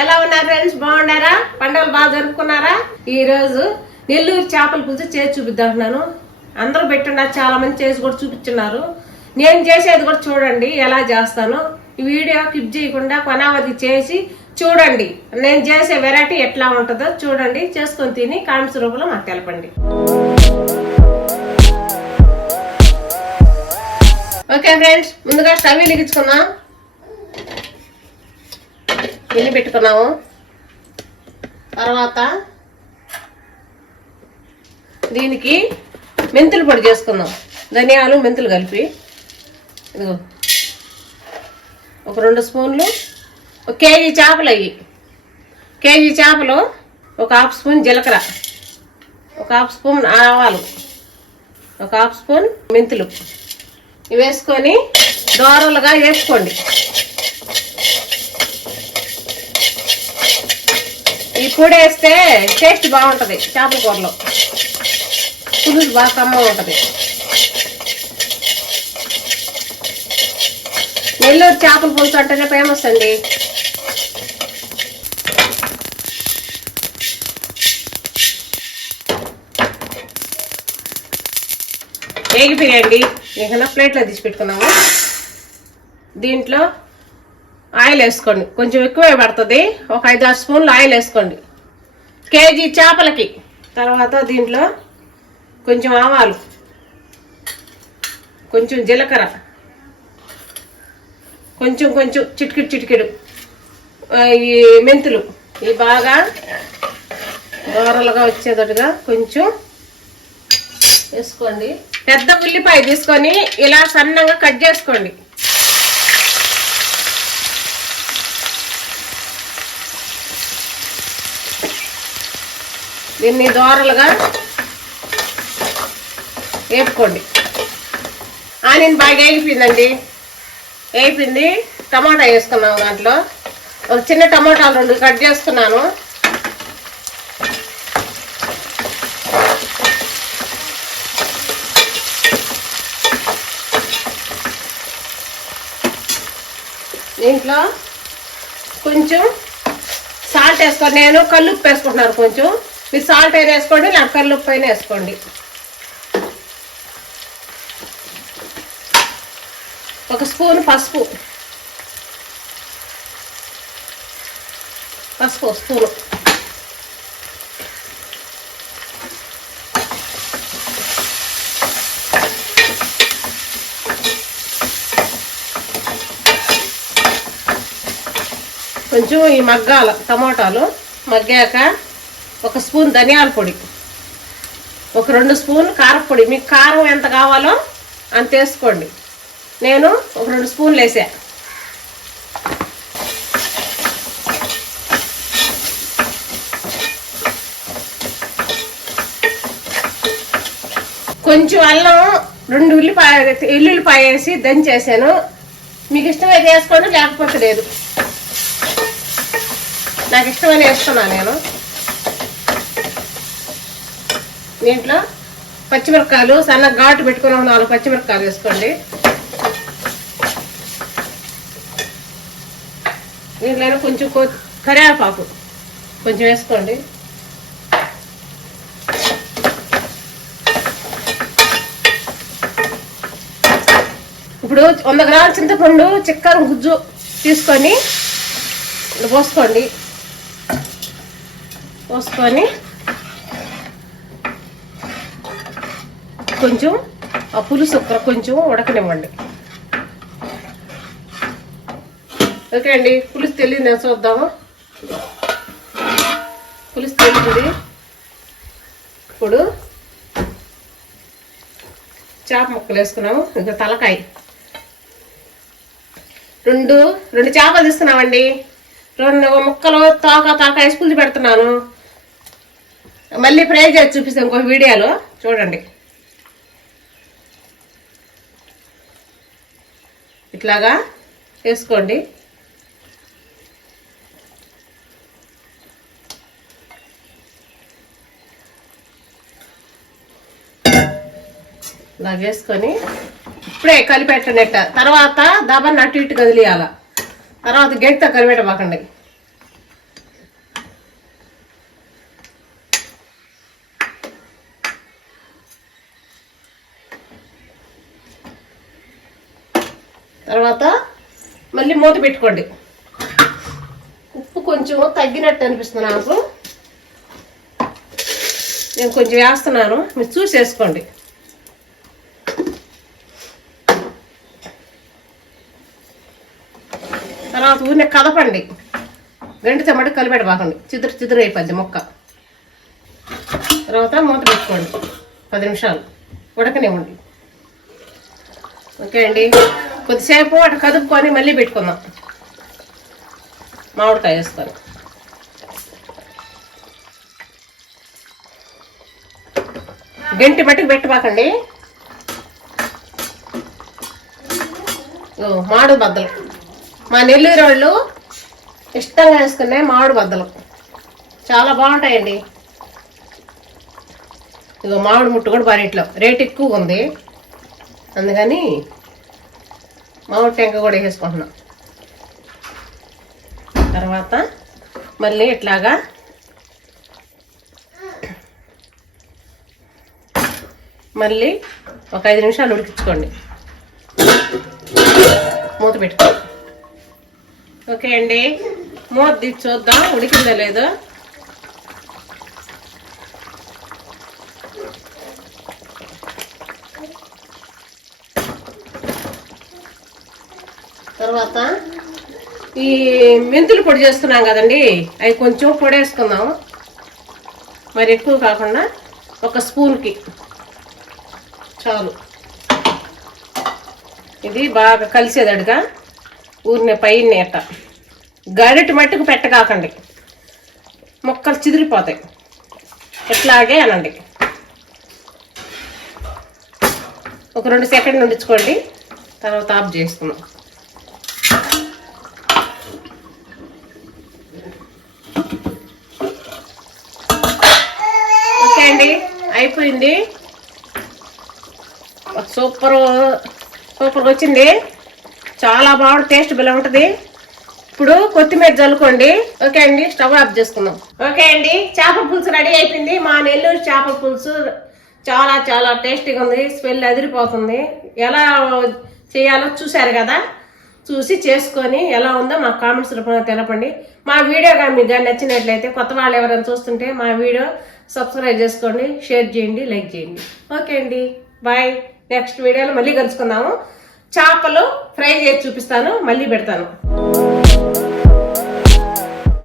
ఎలా ఉన్నారు ఫ్రెండ్స్? బాగున్నారా? పండుగలు బాగా జరుపుకున్నారా? ఈ రోజు నెల్లూరు చేపల పులుసు చేసి చూపిద్దాంటున్నాను. అందరూ పెట్టున్నారు, చాలా మంది చేసి కూడా చూపించున్నారు. నేను చేసేది కూడా చూడండి ఎలా చేస్తాను. ఈ వీడియో క్లిప్ చేయకుండా కొనావది చేసి చూడండి. నేను చేసే వెరైటీ ఎట్లా ఉంటుందో చూడండి, చేసుకొని తిని కామెంట్స్ రూపంలో మాకు తెలపండి. ఓకే ఫ్రెండ్స్, ముందుగా స్టవ్ వెలిగించుకుందాం. గిన్నె పెట్టుకున్నాము. తర్వాత దీనికి మెంతులు పొడి చేసుకుందాం. ధనియాలు మెంతులు కలిపి ఇదిగో ఒక 2 స్పూన్లు. 1 కేజీ చేపలు అయ్యి, కేజీ చేపలు 1 హాఫ్ స్పూన్ జీలకర్ర, 1 హాఫ్ స్పూన్ ఆవాలు, 1 హాఫ్ స్పూన్ మెంతులు ఇవి వేసుకొని దోరలుగా వేసుకోండి. ఈ పొడి వేస్తే టేస్ట్ బాగుంటుంది. చేపల కూరలో పులుసు బాగా కమ్మగా ఉంటుంది. నెల్లూరు చేపల పులుసు అంటేనే ఫేమస్ అండి. వేగిపోయండి. ఇంకా ప్లేట్లో తీసి పెట్టుకున్నాము. దీంట్లో ఆయిల్ వేసుకోండి. కొంచెం ఎక్కువే పడుతుంది. ఒక 5-6 స్పూన్లు ఆయిల్ వేసుకోండి కేజీ చేపలకి. తర్వాత దీంట్లో కొంచెం ఆవాలు, కొంచెం జీలకర్ర, కొంచెం చిటికెడు ఈ మెంతులు ఇవి బాగా దోరలుగా వచ్చేటట్టుగా కొంచెం వేసుకోండి. పెద్ద ఉల్లిపాయ తీసుకొని ఇలా సన్నగా కట్ చేసుకోండి. దీన్ని దోరలుగా వేపుకోండి. ఆనియన్ బాగా వేగిపోయిందండి. వేగిపోయింది. టమాటా వేసుకున్నాము. దాంట్లో ఒక చిన్న టమాటాలు 2 కట్ చేసుకున్నాను. దీంట్లో కొంచెం సాల్ట్ వేసుకోండి. నేను కల్లుప్పు వేసుకుంటున్నాను. కొంచెం మీరు సాల్ట్ అయినా వేసుకోండి, నాకు కల్లుప్పు అయినా వేసుకోండి. ఒక స్పూన్ పసుపు స్పూను. కొంచెం ఈ మగ్గాల టమాటాలు మగ్గాక 1 స్పూన్ ధనియాల పొడి, ఒక 2 స్పూన్ కారపొడి. మీకు కారం ఎంత కావాలో అంత వేసుకోండి. నేను ఒక 2 స్పూన్లు వేసా. కొంచెం అల్లం, 2 ఎల్లుల్లిపాయ వేసి దంచేసాను. మీకు ఇష్టమైతే వేసుకోండి, లేకపోతే లేదు. నాకు ఇష్టమైన వేసుకున్నాను నేను. దీంట్లో పచ్చిమిరపకాయలు సన్నగా ఘాటు పెట్టుకుని 4 పచ్చిమిరపకాయలు వేసుకోండి. దీంట్లో కొంచెం కరివేపాకు కొంచెం వేసుకోండి. ఇప్పుడు 100 గ్రాముల చింతపండు చిక్కర గుజ్జు తీసుకొని పోసుకోండి. కొంచెం ఆ పులుసు కొంచెం ఉడకనివ్వండి. ఓకే అండి, పులుసు తెలియదు చూద్దాము. పులుసు తెలియదు. ఇప్పుడు చేప ముక్కలు వేసుకున్నాము. ఇంకా తలకాయ 2 చేపలు తీసుకున్నామండి. 2 ముక్కలు తలకాయ వేసి పులుసు పెడుతున్నాను. మళ్ళీ ఫ్రై చేసి చూపిస్తాను ఇంకో వీడియోలో చూడండి. ఇట్లాగా వేసుకోండి. ఇలా వేసుకొని ఇప్పుడే కలిపెట్టండి. తర్వాత దబన్ అటు ఇటు కదిలియాల. తర్వాత గట్టితో కలిపెట్టబాకండి. తర్వాత మళ్ళీ మూత పెట్టుకోండి. ఉప్పు కొంచెం తగ్గినట్టు అనిపిస్తుంది నాకు, నేను కొంచెం వేస్తున్నాను, మీరు చూసి వేసుకోండి. తర్వాత ఊరినే కదపండి, గంటితో మట్టి కలిపెట్టబాకండి, చిదురు అయిపోద్ది మొక్క. తర్వాత మూత పెట్టుకోండి, 10 నిమిషాలు ఉడకనివ్వండి. ఓకే అండి, కొద్దిసేపు అటు కదుపుకొని మళ్ళీ పెట్టుకుందాం. మామిడికాయ వేస్తాను. గంటి మట్టికి పెట్టబాకండి. మామిడి బద్దలు మా నెల్లూరు వాళ్ళు ఇష్టంగా వేసుకునే మామిడి బద్దలు చాలా బాగుంటాయండి. ఇగో మామిడి ముట్టు కూడా బారీట్లో రేట్ ఎక్కువ ఉంది, అందుకని మామిడి టెంక కూడా వేసుకుంటున్నాం. తర్వాత మళ్ళీ ఇట్లాగా మళ్ళీ ఒక 5 నిమిషాలు ఉడికించుకోండి, మూత పెట్టుకోండి. ఓకే అండి, మూత తీసి చూద్దాం ఉడికిందో లేదో. తర్వాత ఈ మెంతులు పొడి చేస్తున్నాం కదండి, అవి కొంచెం పొడి వేసుకుందాం, మరి ఎక్కువ కాకుండా 1 స్పూన్కి చాలు. ఇది బాగా కలిసేదడుగా ఊరినే పైన అట్ట గరిటె మట్టుకు పెట్టకాకండి, మొక్కలు చిదిరిపోతాయి. ఇట్లాగే అనండి. ఒక 2 సెకండ్లు ఉండించుకోండి, తర్వాత ఆఫ్ చేసుకుందాం. ఓకే అండి, అయిపోయింది. సూపర్గా వచ్చింది, చాలా బాగుంటుంది, టేస్ట్ బిలా ఉంటుంది. ఇప్పుడు కొత్తిమీర చల్లుకోండి. ఓకే అండి, స్టవ్ ఆఫ్ చేసుకుందాం. ఓకే అండి, చేపల పులుసు రెడీ అయిపోయింది. మా నెల్లూరు చేపల పులుసు చాలా చాలా టేస్టీగా ఉంది, స్మెల్ అదిరిపోతుంది. ఎలా చేయాలో చూశారు కదా, చూసి చేసుకొని ఎలా ఉందో మా కామెంట్స్ రూపంలో తెలపండి. మా వీడియో కానీ మీకు కానీ నచ్చినట్లయితే కొత్త వాళ్ళు ఎవరైనా చూస్తుంటే మా వీడియో సబ్స్క్రైబ్ చేసుకోండి, షేర్ చేయండి, లైక్ చేయండి. ఓకే అండి, బాయ్. నెక్స్ట్ వీడియోలో మళ్ళీ కలుసుకుందాము. చేపలు ఫ్రై చేసి చూపిస్తాను, మళ్ళీ పెడతాను.